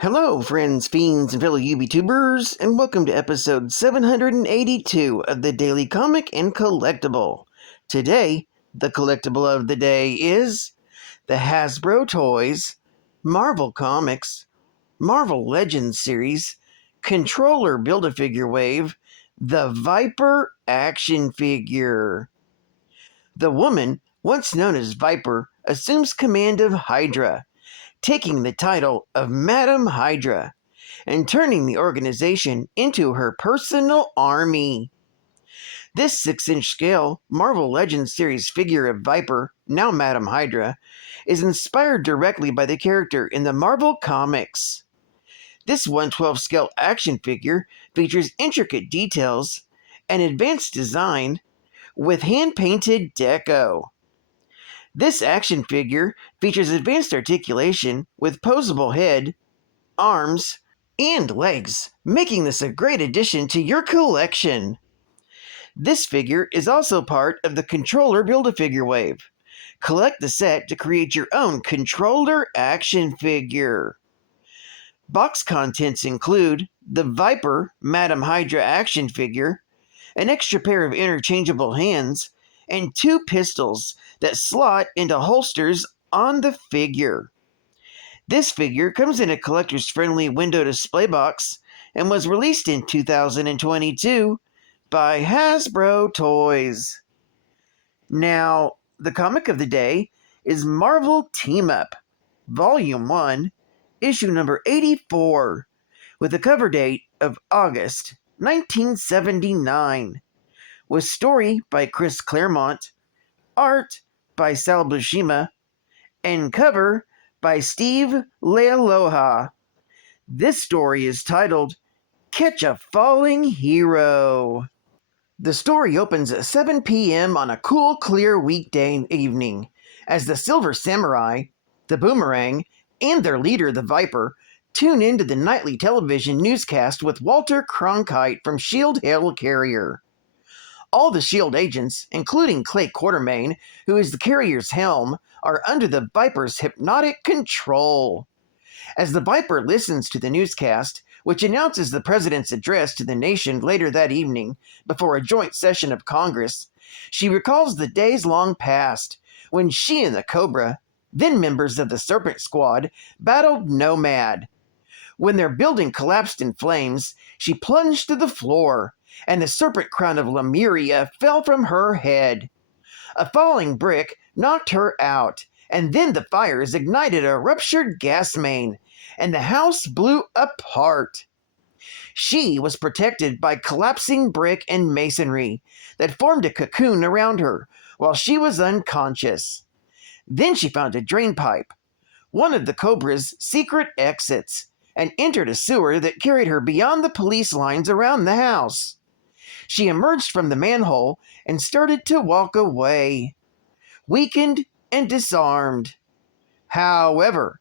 Hello, friends, fiends, and fellow YouTubers, and welcome to episode 782 of the Daily Comic and Collectible. Today, the collectible of the day is the Hasbro Toys, Marvel Comics, Marvel Legends series, Controller Build-A-Figure Wave, the Viper action figure. The woman, once known as Viper, assumes command of Hydra, taking the title of Madam Hydra and turning the organization into her personal army. This 6-inch scale Marvel Legends series figure of Viper, now Madam Hydra, is inspired directly by the character in the Marvel Comics. This 1/12 scale action figure features intricate details and advanced design with hand-painted deco. This action figure features advanced articulation with posable head, arms, and legs, making this a great addition to your collection. This figure is also part of the Controller Build-A-Figure Wave. Collect the set to create your own Controller action figure. Box contents include the Viper Madam Hydra action figure, an extra pair of interchangeable hands, and 2 pistols that slot into holsters on the figure. This figure comes in a collector's friendly window display box and was released in 2022 by Hasbro Toys. Now, the comic of the day is Marvel Team Up, Volume 1, issue number 84, with a cover date of August 1979, with story by Chris Claremont, art by Sal Buscema, and cover by Steve Leialoha. This story is titled Catch a Falling Hero. The story opens at 7 p.m. on a cool, clear weekday evening as the Silver Samurai, the Boomerang, and their leader, the Viper, tune into the nightly television newscast with Walter Cronkite from S.H.I.E.L.D. Helicarrier. All the S.H.I.E.L.D. agents, including Clay Quartermain, who is the carrier's helm, are under the Viper's hypnotic control. As the Viper listens to the newscast, which announces the president's address to the nation later that evening before a joint session of Congress, she recalls the days long past when she and the Cobra, then members of the Serpent Squad, battled Nomad. When their building collapsed in flames, she plunged to the floor, and the serpent crown of Lemuria fell from her head. A falling brick knocked her out, and then the fires ignited a ruptured gas main, and the house blew apart. She was protected by collapsing brick and masonry that formed a cocoon around her while she was unconscious. Then she found a drain pipe, one of the Cobra's secret exits, and entered a sewer that carried her beyond the police lines around the house. She emerged from the manhole and started to walk away, weakened and disarmed. However,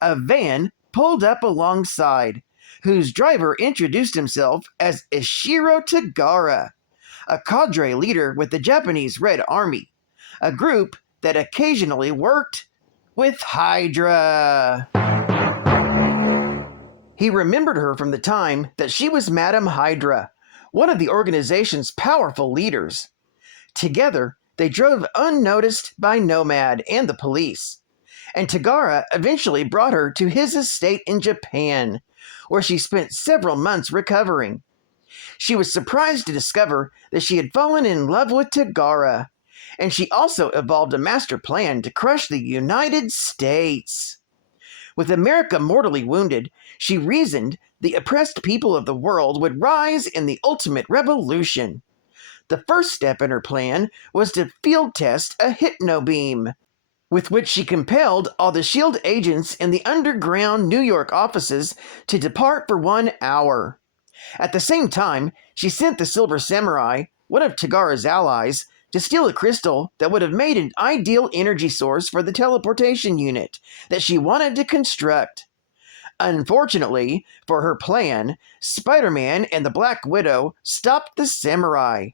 a van pulled up alongside, whose driver introduced himself as Ishiro Tagara, a cadre leader with the Japanese Red Army, a group that occasionally worked with Hydra. He remembered her from the time that she was Madam Hydra, one of the organization's powerful leaders. Together, they drove unnoticed by Nomad and the police, and Tagara eventually brought her to his estate in Japan, where she spent several months recovering. She was surprised to discover that she had fallen in love with Tagara, and she also evolved a master plan to crush the United States. With America mortally wounded, she reasoned the oppressed people of the world would rise in the ultimate revolution. The first step in her plan was to field test a hypnobeam, with which she compelled all the S.H.I.E.L.D. agents in the underground New York offices to depart for 1 hour. At the same time, she sent the Silver Samurai, one of Tagara's allies, to steal a crystal that would have made an ideal energy source for the teleportation unit that she wanted to construct. Unfortunately for her plan, Spider-Man and the Black Widow stopped the samurai.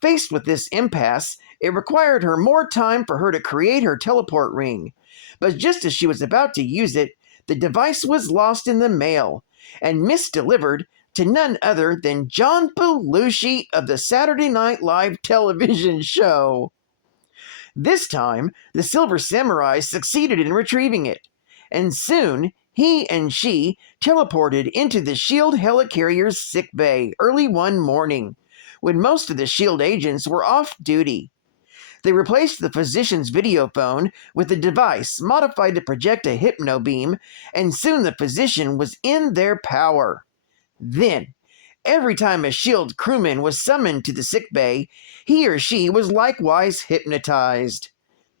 Faced with this impasse, it required her more time for her to create her teleport ring. But just as she was about to use it, the device was lost in the mail and misdelivered to none other than John Belushi of the Saturday Night Live television show. This time, the Silver Samurai succeeded in retrieving it, and soon he and she teleported into the S.H.I.E.L.D. helicarrier's sickbay early one morning, when most of the S.H.I.E.L.D. agents were off duty. They replaced the physician's video phone with a device modified to project a hypno beam, and soon the physician was in their power. Then, every time a S.H.I.E.L.D. crewman was summoned to the sickbay, he or she was likewise hypnotized.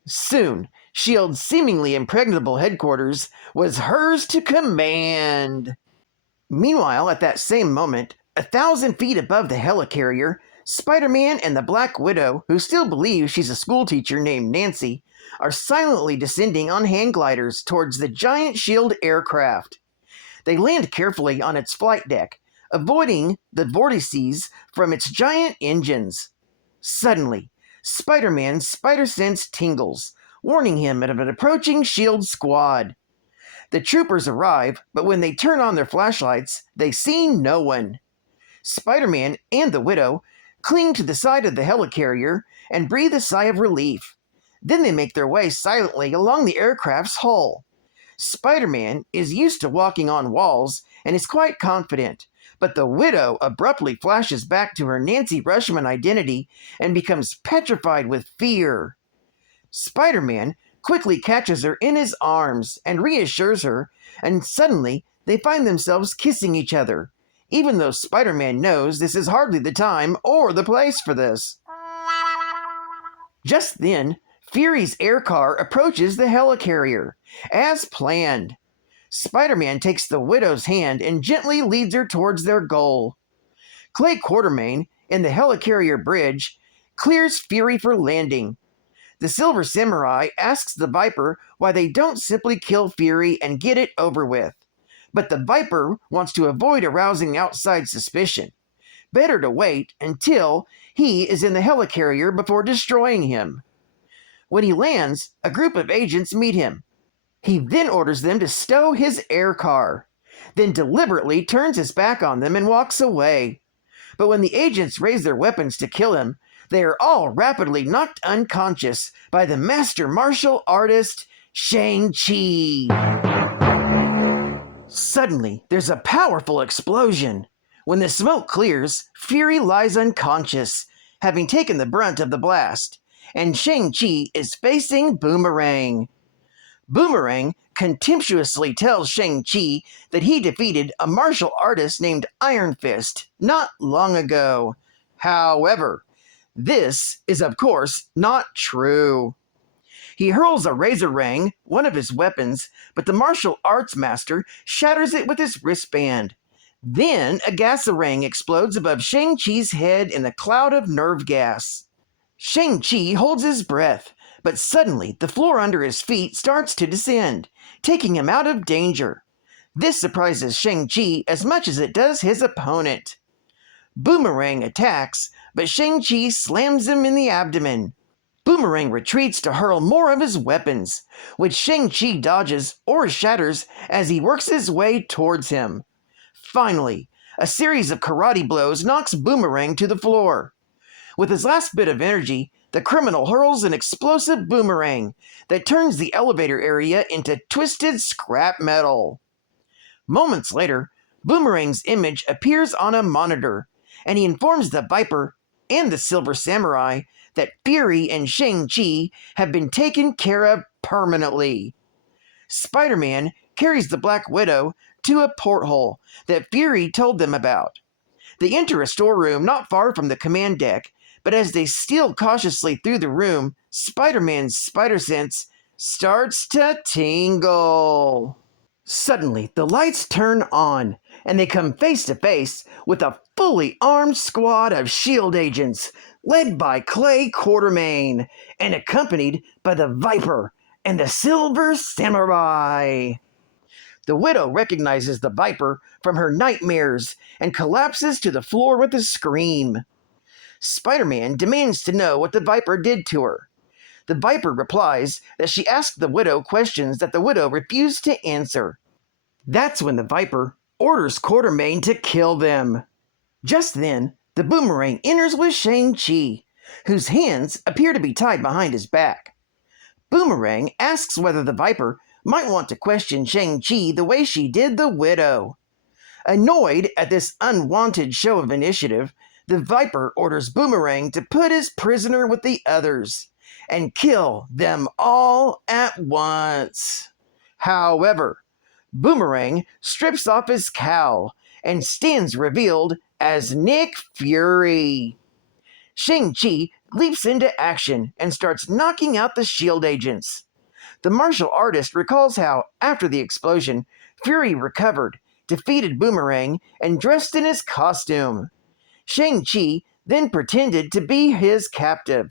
Soon, S.H.I.E.L.D's seemingly impregnable headquarters was hers to command. Meanwhile, at that same moment, 1,000 feet above the helicarrier, Spider-Man and the Black Widow, who still believes she's a schoolteacher named Nancy, are silently descending on hang gliders towards the giant S.H.I.E.L.D. aircraft. They land carefully on its flight deck, avoiding the vortices from its giant engines. Suddenly, Spider-Man's spider sense tingles, warning him of an approaching S.H.I.E.L.D. squad. The troopers arrive, but when they turn on their flashlights, they see no one. Spider-Man and the Widow cling to the side of the helicarrier and breathe a sigh of relief. Then they make their way silently along the aircraft's hull. Spider-Man is used to walking on walls and is quite confident, but the Widow abruptly flashes back to her Nancy Rushman identity and becomes petrified with fear. Spider-Man quickly catches her in his arms and reassures her, and suddenly they find themselves kissing each other, even though Spider-Man knows this is hardly the time or the place for this. Just then, Fury's air car approaches the helicarrier, as planned. Spider-Man takes the Widow's hand and gently leads her towards their goal. Clay Quartermain, in the helicarrier bridge, clears Fury for landing. The Silver Samurai asks the Viper why they don't simply kill Fury and get it over with. But the Viper wants to avoid arousing outside suspicion. Better to wait until he is in the helicarrier before destroying him. When he lands, a group of agents meet him. He then orders them to stow his air car, then deliberately turns his back on them and walks away. But when the agents raise their weapons to kill him, they are all rapidly knocked unconscious by the master martial artist, Shang-Chi. Suddenly, there's a powerful explosion. When the smoke clears, Fury lies unconscious, having taken the brunt of the blast, and Shang-Chi is facing Boomerang. Boomerang contemptuously tells Shang-Chi that he defeated a martial artist named Iron Fist not long ago. However, this is of course not true. He hurls a Razorang, one of his weapons, but the martial arts master shatters it with his wristband. Then a Gasorang explodes above Shang-Chi's head in a cloud of nerve gas. Shang-Chi holds his breath, but suddenly the floor under his feet starts to descend, taking him out of danger. This surprises Shang-Chi as much as it does his opponent. Boomerang attacks, but Shang-Chi slams him in the abdomen. Boomerang retreats to hurl more of his weapons, which Shang-Chi dodges or shatters as he works his way towards him. Finally, a series of karate blows knocks Boomerang to the floor. With his last bit of energy, the criminal hurls an explosive boomerang that turns the elevator area into twisted scrap metal. Moments later, Boomerang's image appears on a monitor, and he informs the Viper and the Silver Samurai that Fury and Shang-Chi have been taken care of permanently. Spider-Man carries the Black Widow to a porthole that Fury told them about. They enter a storeroom not far from the command deck, but as they steal cautiously through the room, Spider-Man's spider sense starts to tingle. Suddenly, the lights turn on, and they come face to face with a fully armed squad of S.H.I.E.L.D. agents, led by Clay Quartermain, and accompanied by the Viper and the Silver Samurai. The Widow recognizes the Viper from her nightmares and collapses to the floor with a scream. Spider-Man demands to know what the Viper did to her. The Viper replies that she asked the Widow questions that the Widow refused to answer. That's when the Viper orders Quartermain to kill them. Just then, the Boomerang enters with Shang-Chi, whose hands appear to be tied behind his back. Boomerang asks whether the Viper might want to question Shang-Chi the way she did the Widow. Annoyed at this unwanted show of initiative, the Viper orders Boomerang to put his prisoner with the others and kill them all at once. However, Boomerang strips off his cowl and stands revealed as Nick Fury. Shang-Chi leaps into action and starts knocking out the S.H.I.E.L.D. agents. The martial artist recalls how, after the explosion, Fury recovered, defeated Boomerang, and dressed in his costume. Shang-Chi then pretended to be his captive.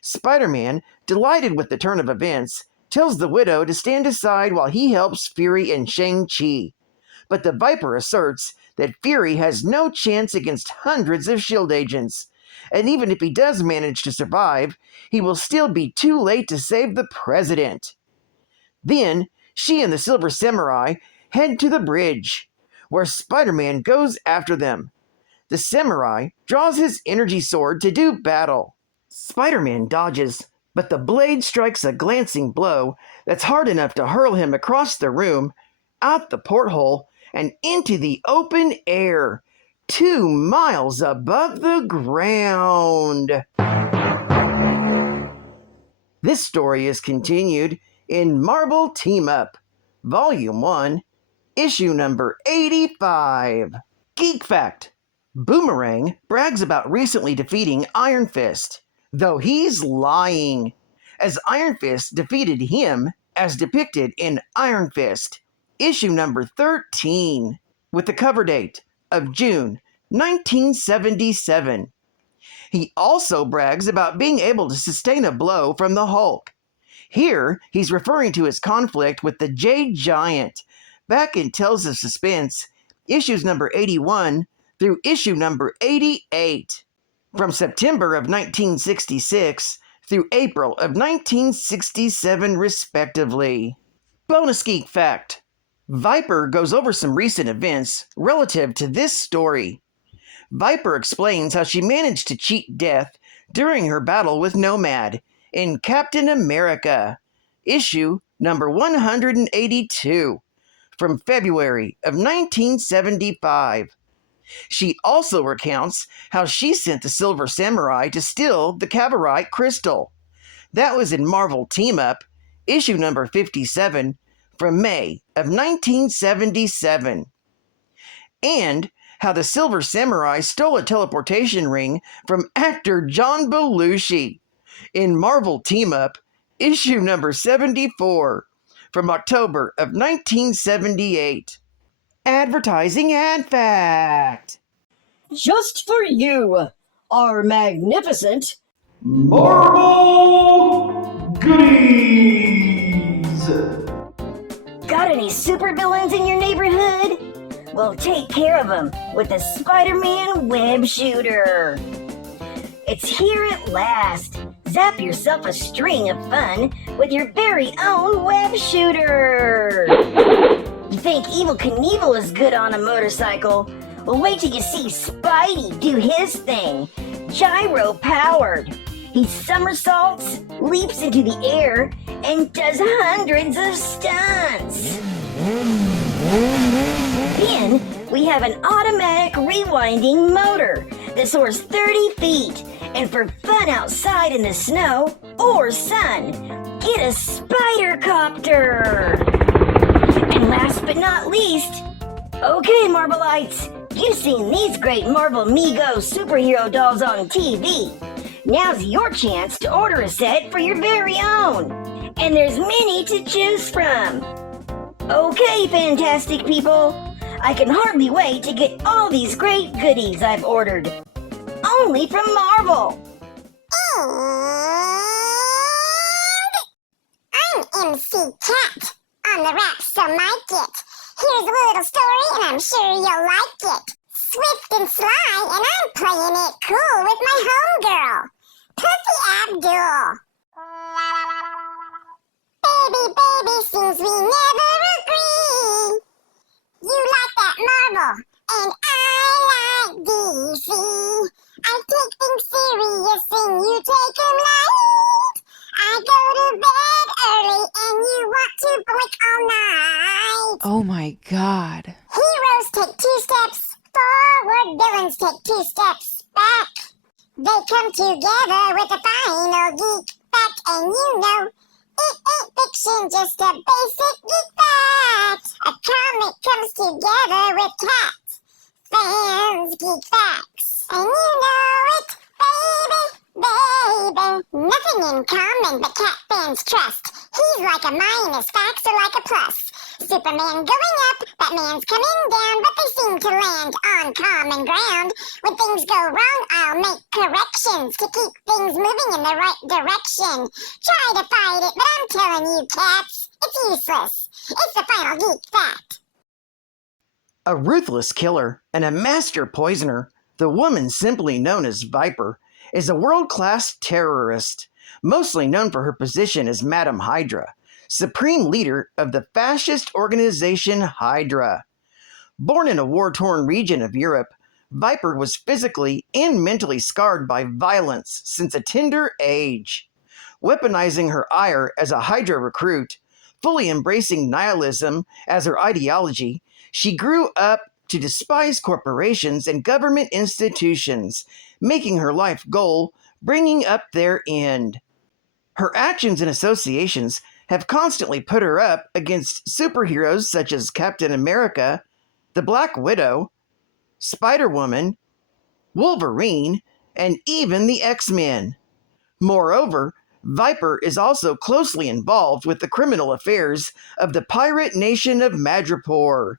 Spider-Man, delighted with the turn of events, tells the Widow to stand aside while he helps Fury and Shang-Chi. But the Viper asserts that Fury has no chance against hundreds of S.H.I.E.L.D. agents, and even if he does manage to survive, he will still be too late to save the president. Then, she and the Silver Samurai head to the bridge, where Spider-Man goes after them. The samurai draws his energy sword to do battle. Spider-Man dodges, but the blade strikes a glancing blow that's hard enough to hurl him across the room, out the porthole, and into the open air, 2 miles above the ground. This story is continued in Marvel Team-Up, Volume 1, Issue number 85. Geek Fact: Boomerang brags about recently defeating Iron Fist, though he's lying, as Iron Fist defeated him as depicted in Iron Fist, issue number 13, with the cover date of June 1977. He also brags about being able to sustain a blow from the Hulk. Here, he's referring to his conflict with the Jade Giant, back in Tales of Suspense, issues number 81 through issue number 88, from September of 1966 through April of 1967, respectively. Bonus Geek Fact: Viper goes over some recent events relative to this story. Viper explains how she managed to cheat death during her battle with Nomad in Captain America, issue number 182, from February of 1975. She also recounts how she sent the Silver Samurai to steal the Cavorite crystal. That was in Marvel Team-Up, issue number 57, from May of 1977. And how the Silver Samurai stole a teleportation ring from actor John Belushi in Marvel Team-Up, issue number 74, from October of 1978. Advertising Ad Fact. Just for you, our magnificent Marvel Goodies! Got any supervillains in your neighborhood? Well, take care of them with the Spider-Man Web Shooter. It's here at last. Zap yourself a string of fun with your very own Web Shooter. You think Evel Knievel is good on a motorcycle? Well, wait till you see Spidey do his thing. Gyro-powered. He somersaults, leaps into the air, and does hundreds of stunts. Then, we have an automatic rewinding motor that soars 30 feet. And for fun outside in the snow or sun, get a spider copter. And last but not least, okay, Marvelites, you've seen these great Marvel Mego superhero dolls on TV. Now's your chance to order a set for your very own. And there's many to choose from. Okay, fantastic people, I can hardly wait to get all these great goodies I've ordered. Only from Marvel. And I'm MC Cat on the Rap Some Like It. Here's a little story and I'm sure you'll like it. Swift and sly and I'm playing it cool with my homegirl, Puffy Abdul. Baby, baby, seems we never agree. easy. I take things serious and you take 'em light. I go to bed early and you want to blink all night. Oh my god. Heroes take 2 steps forward, villains take 2 steps back. They come together with a final geek fact, and you know it ain't fiction, just a basic geek fact. A comic comes together with cat fans' geek facts, and you know it, baby. Nothing in common but cat fans' trust. He's like a minus, facts are like a plus. Superman going up, Batman's coming down, but they seem to land on common ground. When things go wrong, I'll make corrections to keep things moving in the right direction. Try to fight it, but I'm telling you, cats, it's useless. It's the final geek fact. A ruthless killer and a master poisoner, the woman simply known as Viper is a world-class terrorist, mostly known for her position as Madam Hydra, supreme leader of the fascist organization Hydra. Born in a war-torn region of Europe, Viper was physically and mentally scarred by violence since a tender age. Weaponizing her ire as a Hydra recruit, fully embracing nihilism as her ideology, she grew up to despise corporations and government institutions, making her life goal bringing up their end. Her actions and associations have constantly put her up against superheroes such as Captain America, the Black Widow, Spider-Woman, Wolverine, and even the X-Men. Moreover, Viper is also closely involved with the criminal affairs of the pirate nation of Madripoor,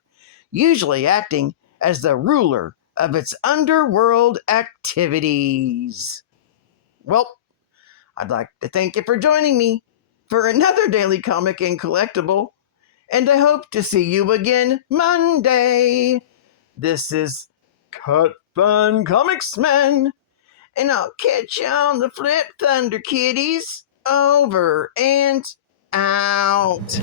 usually acting as the ruler of its underworld activities. Well, I'd like to thank you for joining me for another Daily Comic and Collectible, and I hope to see you again Monday. This is Cut Fun Comics Man, and I'll catch you on the flip, Thunder Kitties. Over and out.